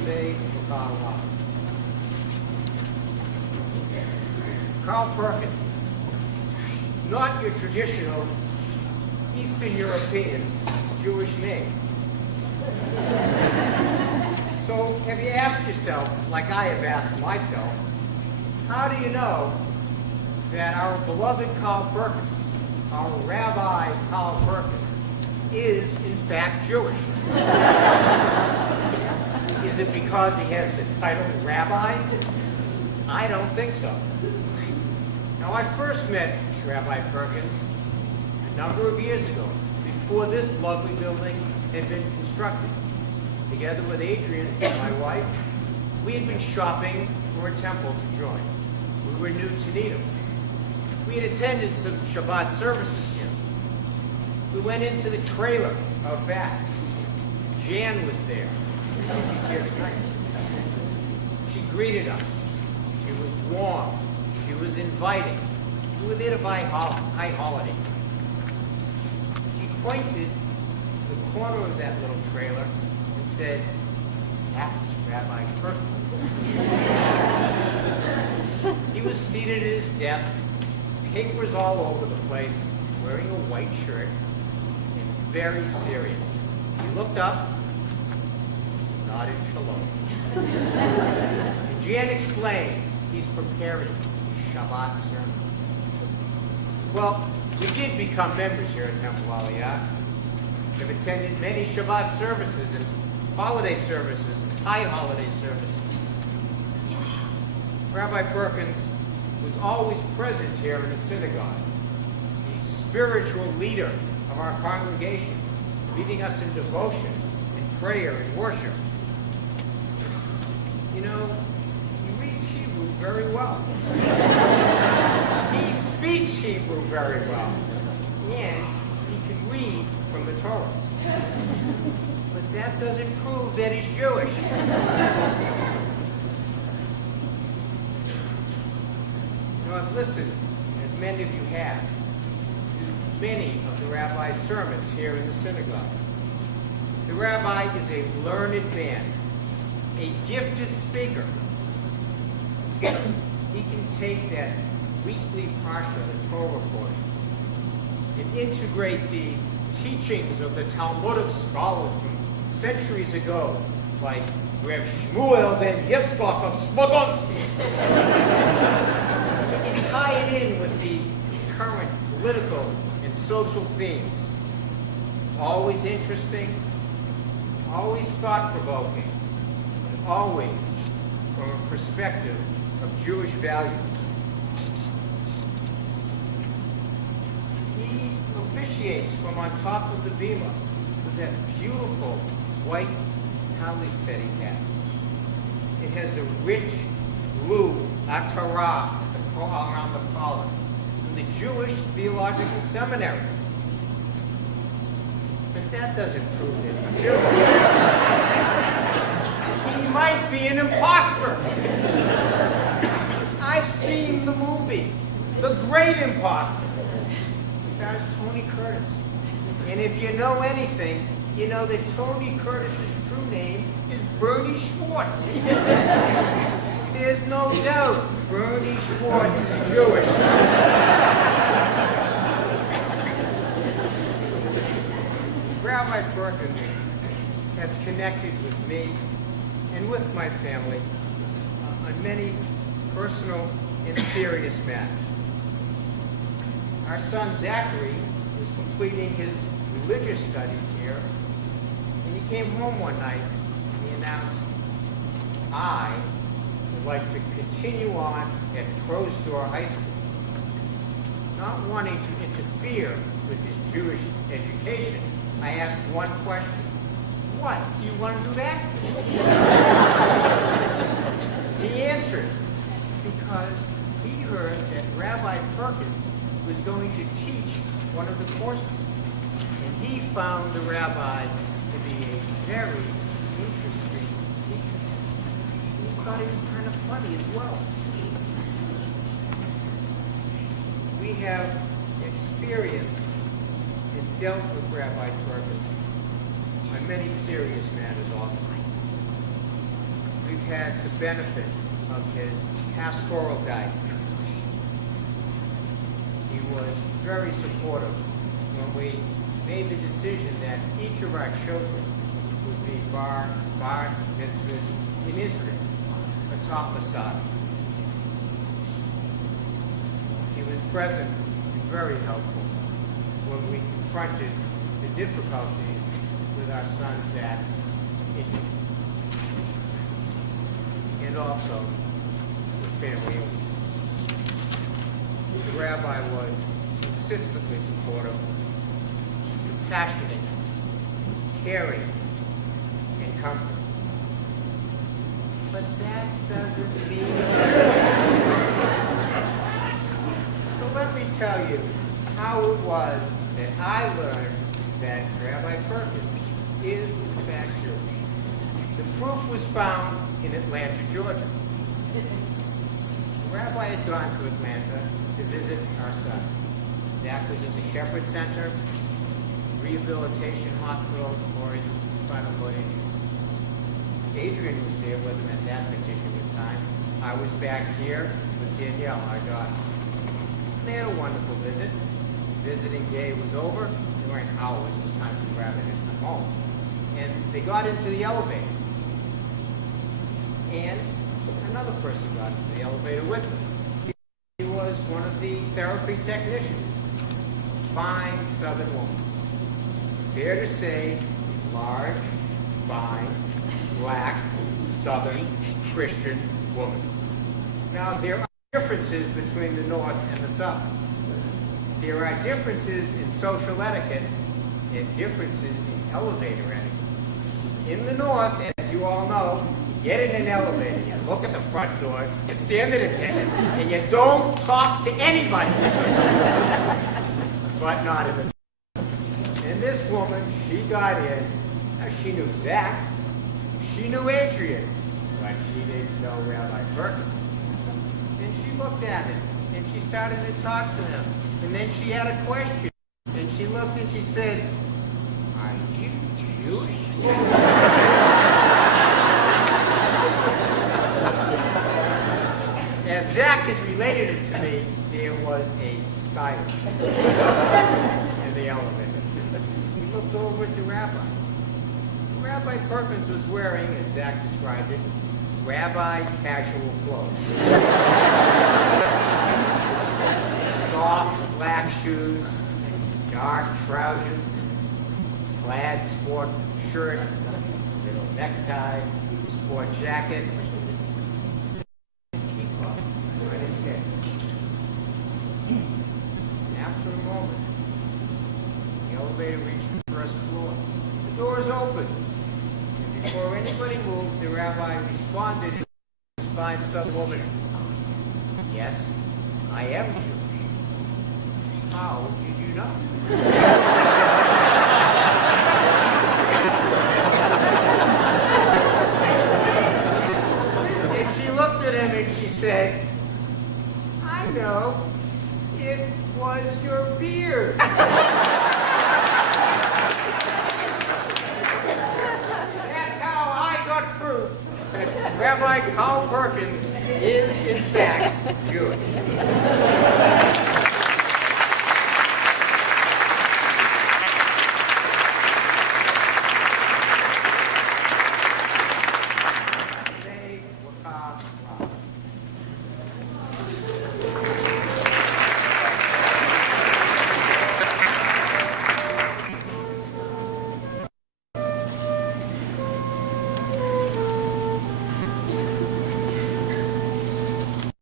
Aseh. Carl Perkins, not your traditional Eastern European Jewish name. So have you asked yourself, like I have asked myself, how do you know that our beloved Carl Perkins, our Rabbi Carl Perkins, is in fact Jewish? Is it because he has the title Rabbi? I don't think so. Now, I first met Rabbi Perkins a number of years ago, before this lovely building had been constructed. Together with Adrian, my wife, we had been shopping for a temple to join. We were new to Needham. We had attended some Shabbat services here. We went into the trailer out back. Jan was there. She's here tonight. She greeted us. She was warm. She was inviting. We were there to buy high holiday. She pointed to the corner of that little trailer and said, "That's Rabbi Perkins." He was seated at his desk, papers all over the place, wearing a white shirt, and very serious. He looked up, nodded shalom. And Jan explained he's preparing his Shabbat sermon. Well, we did become members here at Temple Aliyah. We've attended many Shabbat services and holiday services and high holiday services. Rabbi Perkins was always present here in the synagogue, the spiritual leader of our congregation, leading us in devotion and prayer and worship. You know, he reads Hebrew very well. He speaks Hebrew very well. And he can read from the Torah. But that doesn't prove that he's Jewish. You know, I've listened, as many of you have, to many of the rabbi's sermons here in the synagogue. The rabbi is a learned man, a gifted speaker. He can take that weekly parsha, the Torah portion, and integrate the teachings of the Talmudic scholars from centuries ago, like Reb Shmuel ben Yitzchak of Smogonsky. He can tie it in with the current political and social themes. Always interesting, always thought-provoking, and always from a perspective of Jewish values. He officiates from on top of the bima with that beautiful white talis that he has. It has a rich blue atara around the collar from the Jewish Theological Seminary. But that doesn't prove that he's Jewish. He might be an imposter. I've seen the movie, The Great Imposter. It stars Tony Curtis. And if you know anything, you know that Tony Curtis's true name is Bernie Schwartz. There's no doubt Bernie Schwartz is Jewish. Rabbi Perkins has connected with me and with my family on many personal and serious matters. Our son Zachary was completing his religious studies here, and he came home one night and he announced, "I would like to continue on at Crow's Door High School." Not wanting to interfere with his Jewish education, I asked one question: "What, do you want to do that?" He answered, because he heard that Rabbi Perkins was going to teach one of the courses. And he found the rabbi to be a very interesting teacher. And he thought he was kind of funny as well. We have experienced and dealt with Rabbi Perkins on many serious matters also. had the benefit of his pastoral guidance. He was very supportive when we made the decision that each of our children would be bar mitzvah in Israel, atop Masada. He was present and very helpful when we confronted the difficulties with our son Zach's issue, and also with family illness. The rabbi was consistently supportive, compassionate, caring, and comforting. But that doesn't mean So let me tell you how it was that I learned that Rabbi Perkins is in fact Jewish. The proof was found in Atlanta, Georgia. The rabbi had gone to Atlanta to visit our son. Zach was at the Shepherd Center, Rehabilitation Hospital, for his spinal cord injury. Adrian was there with him at that particular time. I was back here with Danielle, our daughter. They had a wonderful visit. Visiting day was over. They were an hour. It was time to grab it and come home. And they got into the elevator. And another person got into the elevator with them. He was one of the therapy technicians. Fine Southern woman. Fair to say, large, fine, black, Southern, Christian woman. Now, there are differences between the North and the South. There are differences in social etiquette and differences in elevator etiquette. In the North, as you all know, you get in an elevator, you look at the front door, you stand at attention, and you don't talk to anybody. But not in the South. And this woman, she got in. Now, she knew Zach. She knew Adrian. But she didn't know Rabbi Perkins. And she looked at him, and she started to talk to him. And then she had a question. And she looked and she said, "Are you Jewish?" As Zach has related it to me, there was a silence in the elevator. We looked over at the rabbi. Rabbi Perkins was wearing, as Zach described it, rabbi casual clothes. Soft black shoes, dark trousers, plaid sport shirt, little necktie, sport jacket. Keep up, right in there. And after a moment, the elevator reached the first floor. The doors opened. And before anybody moved, the rabbi responded to this fine Southern woman. "Yes, I am Jewish. How did you know?" And she looked at him and she said, "I know. It was your beard." That's how I got proof that Rabbi Carl Perkins is, in fact, Jewish.